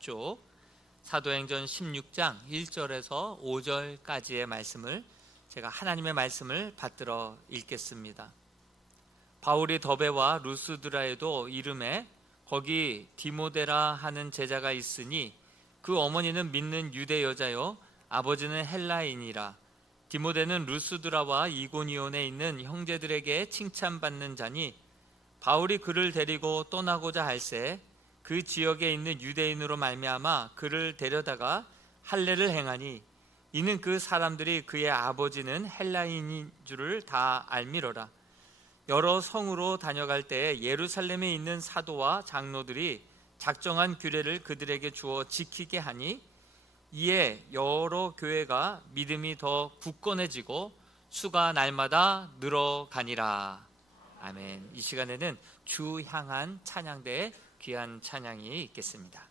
쪽 사도행전 16장 1절에서 5절까지의 말씀을 제가 하나님의 말씀을 받들어 읽겠습니다. 바울이 더베와 루스드라에도 이름에 거기 디모데라 하는 제자가 있으니 그 어머니는 믿는 유대 여자요 아버지는 헬라인이라 디모데는 루스드라와 이고니온에 있는 형제들에게 칭찬받는 자니 바울이 그를 데리고 떠나고자 할새 그 지역에 있는 유대인으로 말미암아 그를 데려다가 할례를 행하니 이는 그 사람들이 그의 아버지는 헬라인인 줄을 다 알미러라 여러 성으로 다녀갈 때 예루살렘에 있는 사도와 장로들이 작정한 규례를 그들에게 주어 지키게 하니 이에 여러 교회가 믿음이 더 굳건해지고 수가 날마다 늘어가니라 아멘. 이 시간에는 주 향한 찬양대의 귀한 찬양이 있겠습니다.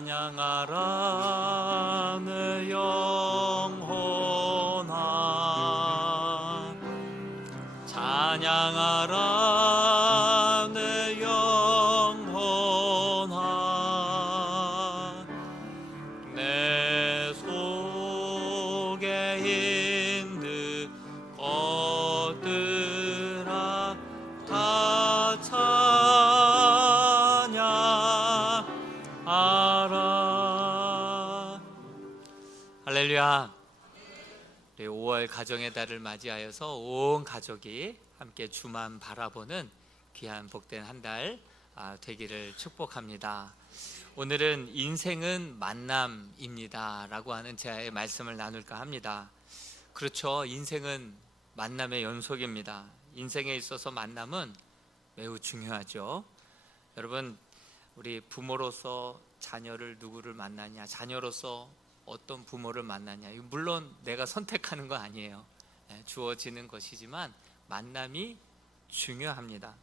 찬양하라. 내 영혼아. 찬양하라. 우리 5월 가정의 달을 맞이하여서 온 가족이 함께 주만 바라보는 귀한 복된 한달 아, 되기를 축복합니다. 오늘은 인생은 만남입니다라고 하는 제 말씀을 나눌까 합니다. 그렇죠. 인생은 만남의 연속입니다. 인생에 있어서 만남은 매우 중요하죠. 여러분 우리 부모로서 자녀를 누구를 만나냐, 자녀로서 어떤 부모를 만나냐. 물론 내가 선택하는 거 아니에요. 예, 주어지는 것이지만 만남이 중요합니다.